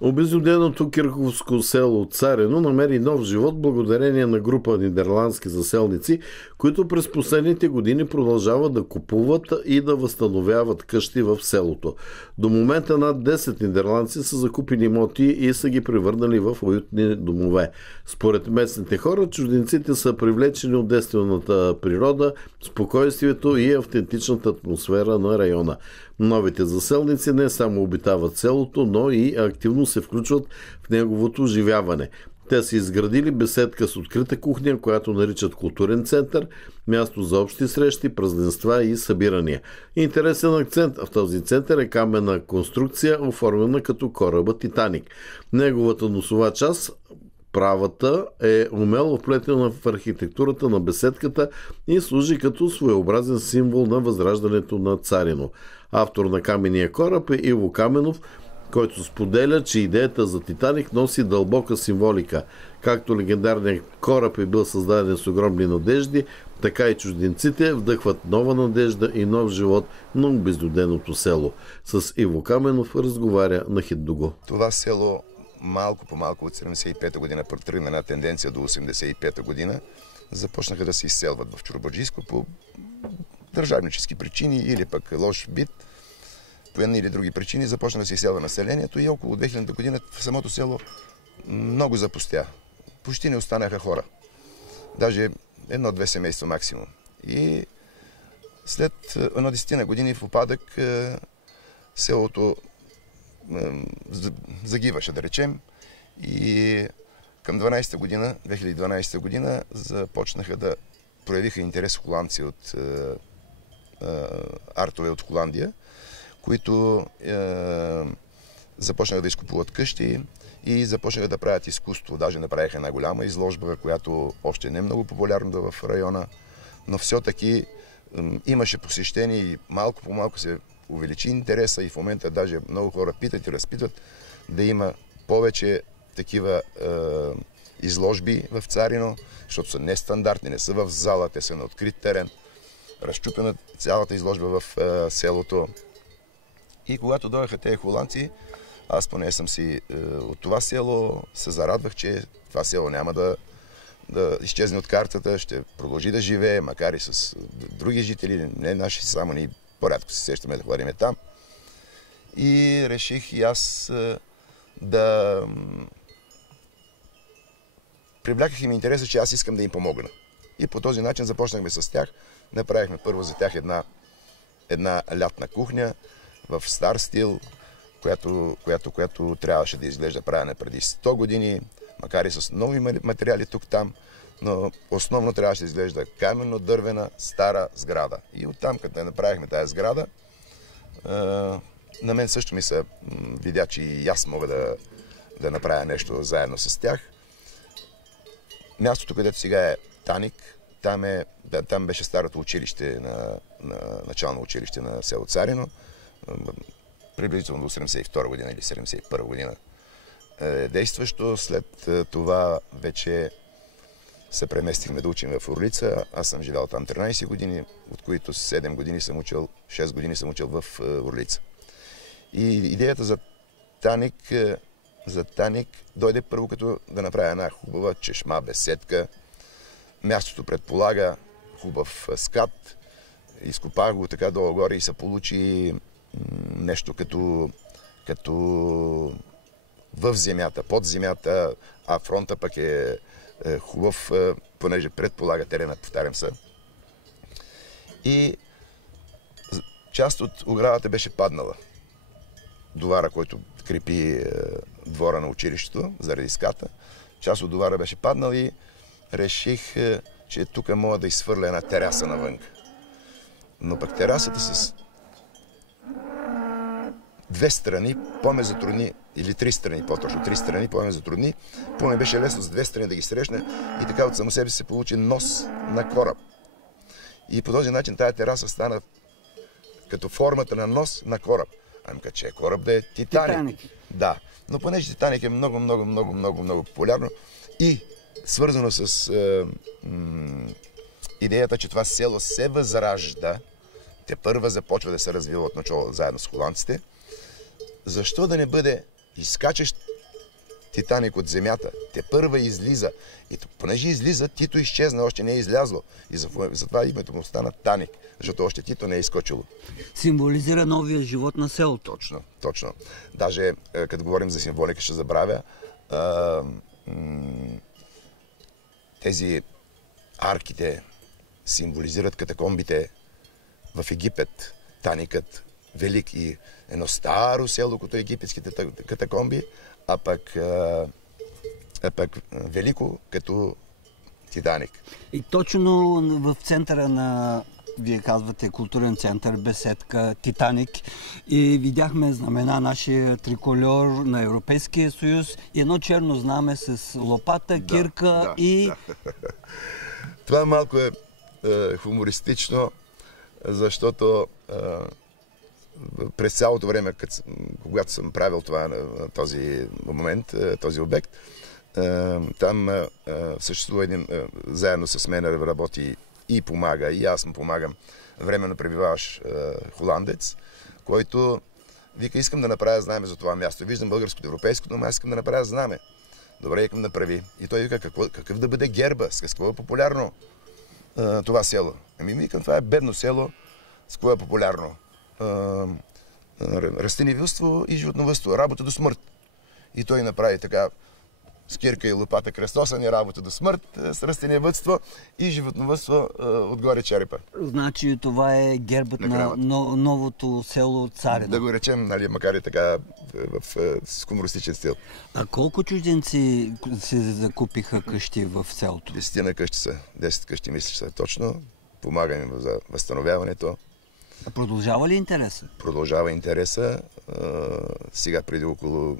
Обезлюденото кирковско село Царено намери нов живот благодарение на група нидерландски заселници, които през последните години продължават да купуват и да възстановяват къщи в селото. До момента над 10 нидерландци са закупили имоти и са ги превърнали в уютни домове. Според местните хора, чужденците са привлечени от действената природа, спокойствието и автентичната атмосфера на района. Новите заселници не само обитават селото, но и активно се включват в неговото оживяване. Те са изградили беседка с открита кухня, която наричат културен център, място за общи срещи, празненства и събирания. Интересен акцент в този център е каменна конструкция, оформена като кораба Титаник. Неговата носова част, правата, е умело вплетена в архитектурата на беседката и служи като своеобразен символ на възраждането на Царино. Автор на каменния кораб е Иво Каменов, който споделя, че идеята за Титаник носи дълбока символика. Както легендарният кораб е бил създаден с огромни надежди, така и чужденците вдъхват нова надежда и нов живот на обезлюденото село. С Иво Каменов разговаря на Хит Дуго. Това село малко по малко от 75-та година тръгна една тенденция до 85-та година. Започнаха да се изселват в Чорбаджийско по държавнически причини или пък лош бит. По едни или други причини започна да се изселва населението и около 2000 година в самото село много запустя. Почти не останаха хора. Даже едно-две семейства максимум. И след едно 10 години в упадък селото загиваше, да речем. И към 2012 година започнаха да проявиха интерес холандци от артове от Холандия, които започнаха да изкупуват къщи и започнаха да правят изкуство. Даже направиха една голяма изложба, която още не е много популярна в района, но все-таки имаше посещение и малко по малко се увеличи интереса и в момента даже много хора питат и разпитват да има повече такива изложби в Царино, защото са нестандартни, не са в зала, те са на открит терен. Разчупена цялата изложба в селото. И когато дойдаха тези холандци, аз поне съм си от това село, се зарадвах, че това село няма да изчезне от картата, ще продължи да живее, макар и с други жители, не наши, само ни порядко се сещаме да ходим там. И реших и аз да привляках им интереса, че аз искам да им помогна. И по този начин започнахме с тях. Направихме първо за тях една лятна кухня в стар стил, която трябваше да изглежда правена преди 100 години, макар и с нови материали тук-там, но основно трябваше да изглежда каменно-дървена стара сграда. И оттам, като направихме тази сграда, на мен също ми се видя, че и аз мога да направя нещо заедно с тях. Мястото, където сега е Таник, там беше старото училище, начално училище на село Царино, приблизително до 72 година или 71 година действащо. След това вече се преместихме да учим в Орлица. Аз съм живял там 13 години, от които 7 години съм учил, 6 години съм учил в Орлица. И идеята за Таник дойде първо като да направя една хубава чешма, беседка. Мястото предполага хубав скат. Изкопах го така долу-горе и се получи нещо като в земята, под земята, а фронта пък е хубав, понеже предполага терена, повтарям се. И част от оградата беше паднала. Довара, който крепи двора на училището, заради ската. Част от довара беше паднал и реших, че тук мога да изхвърля една тераса навън. Но пък терасата с две страни по-ме затрудни, или три страни, по-точно три страни по-ме затрудни, по-ме беше лесно с две страни да ги срещна и така от само себе се получи нос на кораб. И по този начин тая тераса стана като формата на нос на кораб. Ами че кораб да е Титаник. Да, но понеже Титаник е много популярно и свързано с идеята, че това село се възражда, те първа започва да се развива от начало заедно с холандците, защо да не бъде изкачаш Титаник от земята, те първа излиза. И понеже излиза, Тито изчезна, още не е излязло. И затова името му стана Таник, защото още Тито не е изкочило. Символизира новия живот на селото. Точно, точно. Даже, като говорим за символика, ще забравя, тези арките символизират катакомбите в Египет. Таникът велик и едно старо село, като египетските катакомби, а пък велико като Титаник. И точно в центъра на, вие казвате, културен център, беседка, Титаник, и видяхме знамена, нашия трикольор на Европейския съюз и едно черно знаме с лопата, кирка и... Да. Това малко е хумористично, защото през цялото време, когато съм правил това на този момент, този обект, там съществува един, заедно с мен работи и помага, и аз му помагам, временно пребиваваш холандец, който вика, искам да направя знаме за това място. Виждам българското, европейското, но аз искам да направя знаме. Добре, искам да направи. И той вика, какъв да бъде герба, с какво е популярно това село. Ами викам, това е бедно село, с какво е популярно. Растениевъдство и животновъдство, работа до смърт. И той направи така с кирка и лопата кръстосани, работа до смърт, с растениевъдство и животновъдство отгоре черепа. Значи това е гербът на новото село Царино. Да го речем, нали, макар и така в хумористичен стил. А колко чужденци се закупиха къщи в селото? 10 къщи са, 10 къщи мисля, че са точно. Помагам им за възстановяването. А продължава ли интереса? Продължава интереса. Сега преди около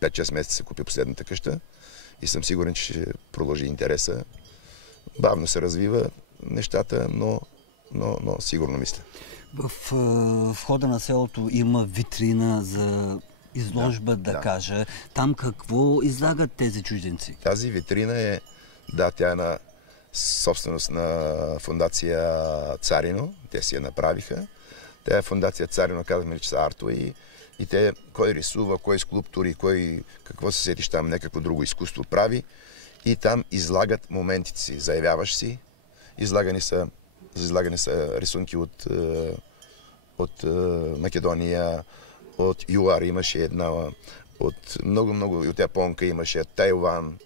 5-6 месеца се купи последната къща и съм сигурен, че ще продължи интереса. Бавно се развива нещата, но сигурно мисля. В входа на селото има витрина за изложба, да кажа. Там какво излагат тези чужденци? Тази витрина е, тя е на собственост на фондация Царино. Те си я направиха. Тя е фондация Царино, казваме, че са артове и те, кой рисува, кой скулптури, кой какво се сетиш там, някакво друго изкуство прави и там излагат моментите си. Заявяваш си, излагани са рисунки от Македония, от ЮАР имаше една, от много, от Японка имаше, Тайван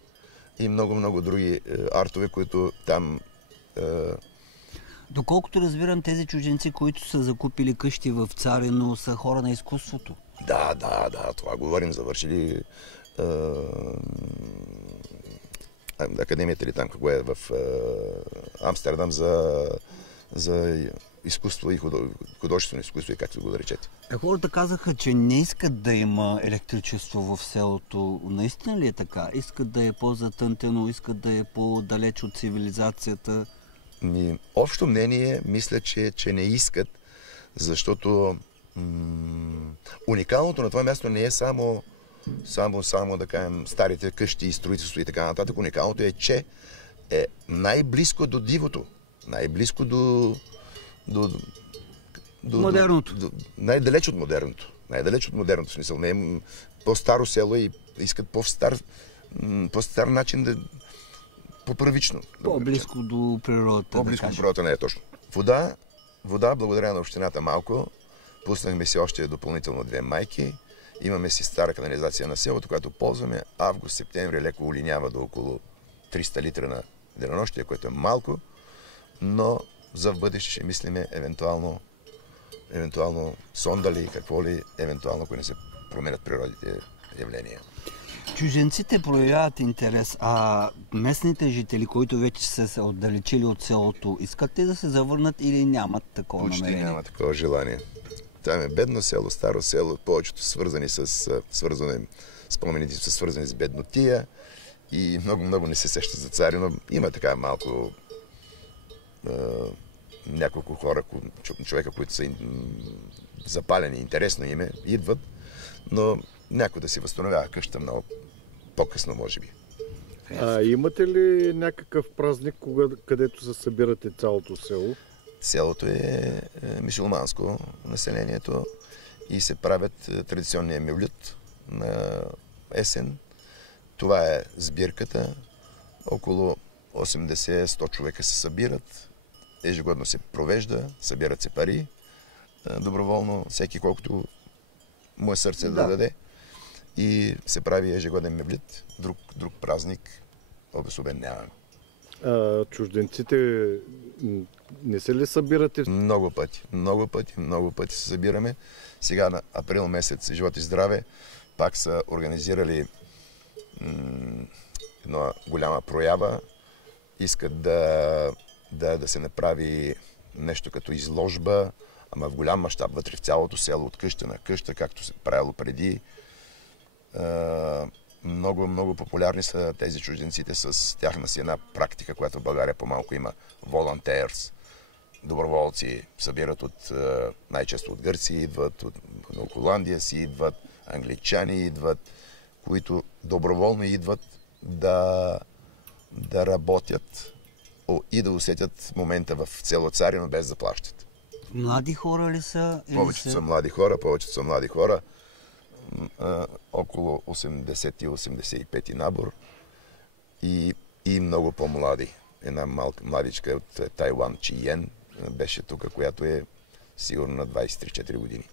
и много други артове, които там... Доколкото разбирам, тези чужденци, които са закупили къщи в Царино, са хора на изкуството. Да, това говорим, завършили академията или там, какво е в Амстердам за изкуство и художествено изкуство, и както го да речете. Хората казаха, че не искат да има електричество в селото. Наистина ли е така? Искат да е по-затънтено, искат да е по-далеч от цивилизацията? Общо мнение, мисля, че не искат, защото уникалното на това място не е само да кажем старите къщи и строителство и така нататък. Уникалното е, че е най-близко до дивото, най-близко до модерното. Най-далеч от модерното. Най-далеч от модерното смисъл. Не е по-старо село и искат по-стар начин да по-първично. По-близко до природата. По-близко до природата не е точно. Вода, благодаря на общината малко. Пуснахме си още допълнително 2 майки. Имаме си стара канализация на селото, която ползваме. Август, септември леко улинява до около 300 литра на денонощие, което е малко, но за в бъдеще ще мислиме евентуално сонда ли, какво ли, евентуално, ако не се променят природните явления. Чужденците проявяват интерес, а местните жители, които вече са се отдалечили от селото, искат ли да се завърнат или нямат такова намерение? Почти няма такова желание. Там е бедно село, старо село, повечето спомените са свързани с беднотия и много не се сещат за Царино. Има така малко няколко хора, човека, които са запалени, интересно име, идват, но някой да си възстановява къща много по-късно, може би. Имате ли някакъв празник, където се събирате цялото село? Селото е мюсюлманско населението и се правят традиционния мевлюд, на есен. Това е сбирката. Около 80-100 човека се събират. Ежегодно се провежда, събират се пари. Доброволно, всеки колкото му е сърце да даде. И се прави ежегоден мевлит. Друг празник обособен нямаме. Чужденците не се ли събирате? Много пъти се събираме. Сега на април месец, живот и здраве, пак са организирали една голяма проява. Искат да се направи нещо като изложба, ама в голям мащаб вътре в цялото село, от къща на къща, както се правило преди. Много популярни са тези чужденците с тяхна си една практика, която в България по-малко има. Волонтерс, доброволци, събират най-често от Гърция идват, от Холандия си идват, англичани идват, които доброволно идват да работят и да усетят момента в село Царино без да плащат. Млади хора ли са? Повечето са млади хора. Около 80-85 набор и много по-млади. Една малка младичка от Тайван, Чиен, беше тук, която е сигурно на 23-4 години.